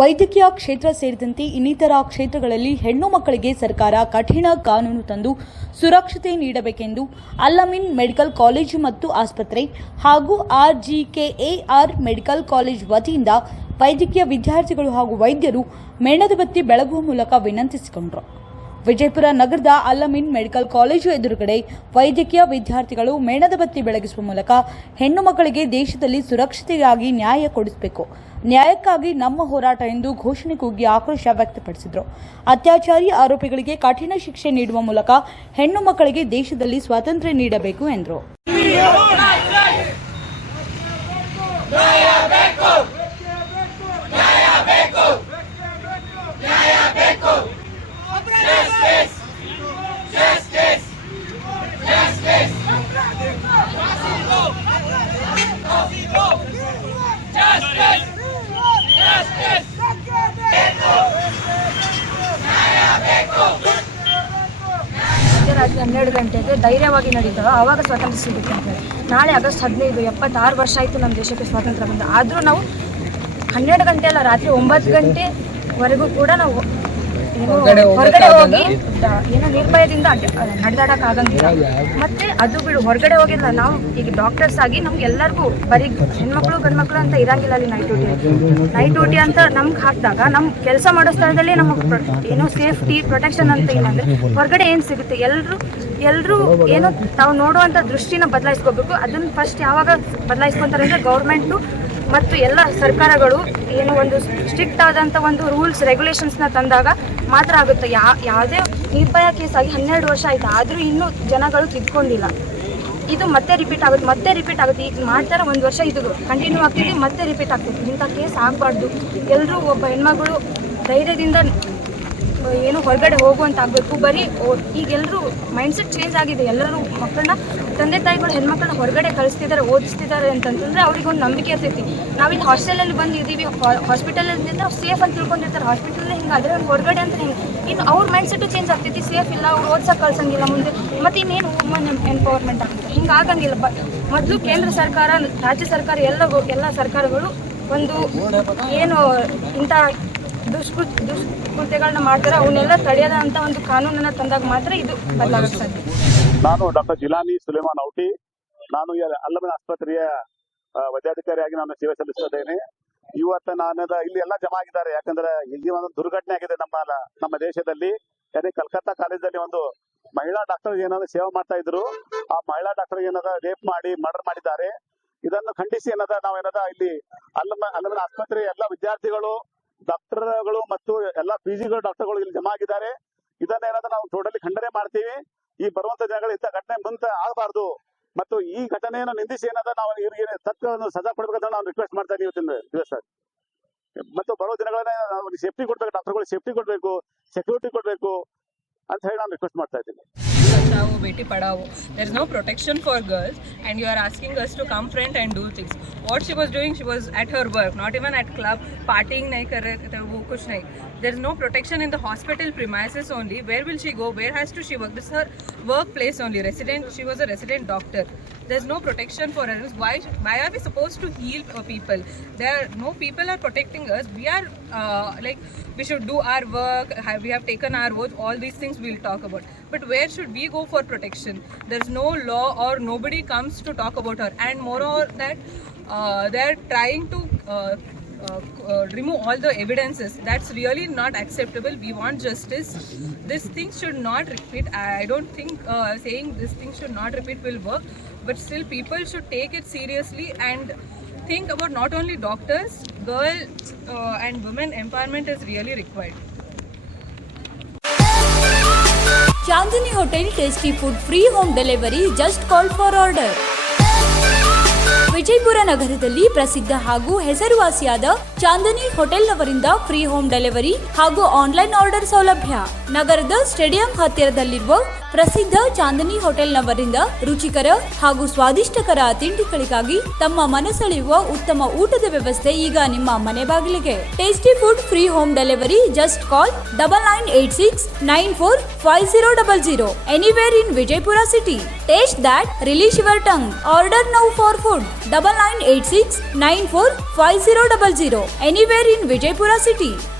ವೈದ್ಯಕೀಯ ಕ್ಷೇತ್ರ ಸೇರಿದಂತೆ ಇನ್ನಿತರ ಕ್ಷೇತ್ರಗಳಲ್ಲಿ ಹೆಣ್ಣು ಮಕ್ಕಳಿಗೆ ಸರ್ಕಾರ ಕಠಿಣ ಕಾನೂನು ತಂದು ಸುರಕ್ಷತೆ ನೀಡಬೇಕೆಂದು ಅಲ್-ಅಮೀನ್ ಮೆಡಿಕಲ್ ಕಾಲೇಜು ಮತ್ತು ಆಸ್ಪತ್ರೆ ಹಾಗೂ RGKAR ಮೆಡಿಕಲ್ ಕಾಲೇಜ್ ವತಿಯಿಂದ ವೈದ್ಯಕೀಯ ವಿದ್ಯಾರ್ಥಿಗಳು ಹಾಗೂ ವೈದ್ಯರು ಮೇಣದ ಬತ್ತಿ ಬೆಳಗುವ ಮೂಲಕ ವಿನಂತಿಸಿಕೊಂಡರು. ವಿಜಯಪುರ ನಗರದ ಅಲ್-ಅಮೀನ್ ಮೆಡಿಕಲ್ ಕಾಲೇಜು ಎದುರುಗಡೆ ವೈದ್ಯಕೀಯ ವಿದ್ಯಾರ್ಥಿಗಳು ಮೇಣದ ಬತ್ತಿ ಬೆಳಗಿಸುವ ಮೂಲಕ ಹೆಣ್ಣು ಮಕ್ಕಳಿಗೆ ದೇಶದಲ್ಲಿ ಸುರಕ್ಷತೆಗಾಗಿ ನ್ಯಾಯ ಕೊಡಿಸಬೇಕು, ನ್ಯಾಯಕ್ಕಾಗಿ ನಮ್ಮ ಹೋರಾಟ ಎಂದು ಘೋಷಣೆ ಕೂಗಿ ಆಕ್ರೋಶ ವ್ಯಕ್ತಪಡಿಸಿದರು. ಅತ್ಯಾಚಾರಿ ಆರೋಪಿಗಳಿಗೆ ಕಠಿಣ ಶಿಕ್ಷೆ ನೀಡುವ ಮೂಲಕ ಹೆಣ್ಣು ಮಕ್ಕಳಿಗೆ ದೇಶದಲ್ಲಿ ಸ್ವಾತಂತ್ರ್ಯ ನೀಡಬೇಕು ಎಂದರು. ರಾತ್ರಿ 12 ಗಂಟೆಗೆ ಧೈರ್ಯವಾಗಿ ನಡೀತಾರೋ ಆವಾಗ ಸ್ವಾತಂತ್ರ್ಯ ಸಿಗುತ್ತೆ ಅಂತ ಹೇಳಿ. ನಾಳೆ ಆಗಸ್ಟ್ 15 76 ವರ್ಷ ಆಯಿತು ನಮ್ಮ ದೇಶಕ್ಕೆ ಸ್ವಾತಂತ್ರ್ಯ ಬಂದು. ಆದರೂ ನಾವು 12 ಗಂಟೆ ಅಲ್ಲ, ರಾತ್ರಿ 9 ಗಂಟೆವರೆಗೂ ಕೂಡ ನಾವು ಹೊರಗಡೆ ಹೋಗಿ ಏನೋ ನಿರ್ಭಯದಿಂದ ನಡೆದಾಡೋಕ್ಕಾಗಂಗಿಲ್ಲ. ಮತ್ತು ಅದು ಬಿಡು, ಹೊರಗಡೆ ಹೋಗಿಲ್ಲ ನಾವು ಈಗ ಡಾಕ್ಟರ್ಸ್ ಆಗಿ ನಮ್ಗೆ ಎಲ್ಲರಿಗೂ ಬರೀ ಹೆಣ್ಮಕ್ಳು ಗಂಡ್ಮಕ್ಳು ಅಂತ ಇರಂಗಿಲ್ಲ. ಅಲ್ಲಿ ನೈಟ್ ಡ್ಯೂಟಿ ಅಂತ ನಮ್ಗೆ ಹಾಕಿದಾಗ ನಮ್ಮ ಕೆಲಸ ಮಾಡೋ ಸ್ಥಳದಲ್ಲಿ ನಮಗೆ ಏನೋ ಸೇಫ್ಟಿ ಪ್ರೊಟೆಕ್ಷನ್ ಅಂತ ಇಲ್ಲ ಅಂದರೆ ಹೊರಗಡೆ ಏನು ಸಿಗುತ್ತೆ? ಎಲ್ಲರೂ ಏನೋ ತಾವು ನೋಡುವಂಥ ದೃಷ್ಟಿನ ಬದಲಾಯಿಸ್ಕೋಬೇಕು. ಅದನ್ನು ಫಸ್ಟ್ ಯಾವಾಗ ಬದಲಾಯಿಸ್ಕೊತಾರೆ ಅಂದರೆ ಗೌರ್ಮೆಂಟು ಮತ್ತು ಎಲ್ಲ ಸರ್ಕಾರಗಳು ಏನೋ ಒಂದು ಸ್ಟ್ರಿಕ್ಟ್ ಆದಂಥ ಒಂದು ರೂಲ್ಸ್ ರೆಗ್ಯುಲೇಷನ್ಸ್ನ ತಂದಾಗ ಮಾತ್ರ ಆಗುತ್ತೆ. ಯಾವುದೇ ನಿರ್ಭಯ ಕೇಸ್ ಆಗಿ 12 ವರ್ಷ ಆಯಿತು, ಆದರೂ ಇನ್ನೂ ಜನಗಳು ತಿದ್ಕೊಂಡಿಲ್ಲ. ಇದು ಮತ್ತೆ ರಿಪೀಟ್ ಆಗುತ್ತೆ. ಈಗ ಮಾಡ್ತಾರೆ 1 ವರ್ಷ, ಇದು ಕಂಟಿನ್ಯೂ ಆಗ್ತಿದೆ, ಮತ್ತೆ ರಿಪೀಟ್ ಆಗ್ತೈತಿ. ಇಂಥ ಕೇಸ್ ಆಗಬಾರ್ದು. ಎಲ್ಲರೂ ಒಬ್ಬ ಹೆಣ್ಮಗಳು ಧೈರ್ಯದಿಂದ ಏನೋ ಹೊರಗಡೆ ಹೋಗುವಂತ ಆಗಬೇಕು. ಬರೀ ಈಗೆಲ್ಲರೂ ಮೈಂಡ್ಸೆಟ್ ಚೇಂಜ್ ಆಗಿದೆ. ಎಲ್ಲರೂ ಮಕ್ಕಳನ್ನ, ತಂದೆ ತಾಯಿಗಳು ಹೆಣ್ಮಕ್ಳನ್ನ ಹೊರಗಡೆ ಕಳಿಸ್ತಿದ್ದಾರೆ, ಓದಿಸ್ತಿದ್ದಾರೆ ಅಂತಂತಂದರೆ ಅವ್ರಿಗೊಂದು ನಂಬಿಕೆ ಇರ್ತೈತಿ. ನಾವಿಲ್ಲಿ ಹಾಸ್ಟೆಲಲ್ಲಿ ಬಂದಿದ್ದೀವಿ, ಹಾಸ್ಪಿಟಲಲ್ಲಿ ನಾವು ಸೇಫ್ ಅಂತ ತಿಳ್ಕೊಂಡಿರ್ತಾರೆ. ಹಾಸ್ಪಿಟಲಲ್ಲಿ ಹಿಂಗೆ ಆದರೆ ಹೊರಗಡೆ ಅಂತ ಹಿಂಗೆ ಇನ್ನು ಅವ್ರ ಮೈಂಡ್ಸೆಟ್ಟು ಚೇಂಜ್ ಆಗ್ತೈತಿ. ಸೇಫ್ ಇಲ್ಲ, ಅವ್ರು ಓದ್ಸೋಕೆ ಕಳ್ಸಂಗಿಲ್ಲ ಮುಂದೆ. ಮತ್ತು ಇನ್ನೇನು ವುಮನ್ ಎಂಪವರ್ಮೆಂಟ್ ಆಗ್ತದೆ. ಹಿಂಗೆ ಆಗಂಗಿಲ್ಲ. ಮೊದಲು ಕೇಂದ್ರ ಸರ್ಕಾರ, ರಾಜ್ಯ ಸರ್ಕಾರ, ಎಲ್ಲ ಸರ್ಕಾರಗಳು ಒಂದು ಏನು ಇಂಥ ದುಷ್ಕೃತ್ಯಗಳನ್ನ ಮಾಡ್ತಾರೆ ಅವನ್ನೆಲ್ಲ ತಡೆಯದಂತ ಒಂದು ಕಾನೂನನ್ನ ತಂದಾಗ ಮಾತ್ರ ಇದು ಬದಲಾಗುತ್ತೆ ಸಾಧ್ಯ. ನಾನು ಡಾಕ್ಟರ್ ಜಿಲಾನಿ ಸುಲೇಮಾನ್ ಔಟಿ. ನಾನು ಅಲ್-ಅಮೀನ್ ಆಸ್ಪತ್ರೆಯ ವೈದ್ಯಾಧಿಕಾರಿಯಾಗಿ ನಾನು ಸೇವೆ ಸಲ್ಲಿಸುತ್ತಿದ್ದೇನೆ. ಇವತ್ತು ಇಲ್ಲಿ ಎಲ್ಲ ಜಮಾ ಆಗಿದ್ದಾರೆ. ಯಾಕಂದ್ರೆ ಇಲ್ಲಿ ಒಂದು ದುರ್ಘಟನೆ ಆಗಿದೆ ನಮ್ಮ ದೇಶದಲ್ಲಿ. ಕಲ್ಕತ್ತಾ ಕಾಲೇಜಲ್ಲಿ ಒಂದು ಮಹಿಳಾ ಡಾಕ್ಟರ್ ಸೇವೆ ಮಾಡ್ತಾ ಇದ್ರು. ಆ ಮಹಿಳಾ ಡಾಕ್ಟರ್ ರೇಪ್ ಮಾಡಿ ಮರ್ಡರ್ ಮಾಡಿದ್ದಾರೆ. ಇದನ್ನು ಖಂಡಿಸಿ ನಾವೇನದ ಇಲ್ಲಿ ಅಲ್-ಅಮೀನ್ ಆಸ್ಪತ್ರೆ ಎಲ್ಲ ವಿದ್ಯಾರ್ಥಿಗಳು, ಡಾಕ್ಟರ್ಗಳು ಮತ್ತು ಎಲ್ಲ PGಗಳು ಡಾಕ್ಟರ್ಗಳು ಇಲ್ಲಿ ಜಮಾ ಆಗಿದ್ದಾರೆ. ಇದನ್ನೇನಾದ ನಾವು ಟೋಟಲಿ ಖಂಡನೆ ಮಾಡ್ತೀವಿ. ಈ ಬರುವಂತ ದಿನಗಳು ಇಂಥ ಘಟನೆ ಮುಂದೆ ಆಗಬಾರ್ದು ಮತ್ತು ಈ ಘಟನೆಯನ್ನು ನಿಂದಿಸಿ ನಾವು ಇವರಿಗೆ ತಕ್ಕ ಸಜಾ ಕೊಡ್ಬೇಕಂತ ನಾವು ರಿಕ್ವೆಸ್ಟ್ ಮಾಡ್ತಾ ಇವತ್ತಿನ ದಿವಸ. ಮತ್ತು ಬರೋ ದಿನಗಳನ್ನ ಅವ್ರಿಗೆ ಸೇಫ್ಟಿ ಕೊಡ್ಬೇಕು, ಡಾಕ್ಟರ್ಗಳು ಸೇಫ್ಟಿ ಕೊಡ್ಬೇಕು, ಸೆಕ್ಯೂರಿಟಿ ಕೊಡ್ಬೇಕು ಅಂತ ಹೇಳಿ ನಾನು ರಿಕ್ವೆಸ್ಟ್ ಮಾಡ್ತಾ ಇದ್ದೀನಿ. Bachao, Beti Padhao. There is no protection for girls, and you are asking us to come front and do things. What she was doing, she was at her work, not even at club, partying nahi kar rahe the, wo kuch nahi. There is no protection in the hospital premises only. Where will she go? Where has to she work? This is her workplace only. She was a resident doctor. There's no protection for her. Why are we supposed to heal people? No people are protecting us. We are we should do our work. We have taken our oath. All these things we'll talk about. But where should we go for protection? There's no law or nobody comes to talk about her. And moreover that they're trying to remove all the evidences. That's really not acceptable. We want justice. This thing should not repeat. I don't think saying this thing should not repeat will work. But still people should take it seriously and think about not only doctors, girls and women empowerment is really required. Chandani Hotel Tasty Food Free Home Delivery. Just call for order. Vijayapura ನಗರದಲ್ಲಿ ಪ್ರಸಿದ್ಧ ಹಾಗೂ ಹೆಸರುವಾಸಿಯಾದ Chandni ಹೋಟೆಲ್ನವರಿಂದ free home delivery ಹಾಗೂ online order ಸೌಲಭ್ಯ. ನಗರದ stadium ಹತ್ತಿರದಲ್ಲಿರುವ ಪ್ರಸಿದ್ಧ ಚಾಂದನಿ ಹೋಟೆಲ್ನವರಿಂದ ರುಚಿಕರ ಹಾಗೂ ಸ್ವಾದಿಷ್ಟಕರ ತಿಂಡಿಗಳಿಗಾಗಿ ತಮ್ಮ ಮನಸೆಳೆಯುವ ಉತ್ತಮ ಊಟದ ವ್ಯವಸ್ಥೆ ಈಗ ನಿಮ್ಮ ಮನೆ ಬಾಗಿಲಿಗೆ. Tasty food free home delivery. Just call 9986945000 anywhere in Vijaypura city. Taste that, release your tongue. Order now for food. 9986945000. anywhere in Vijaypura city.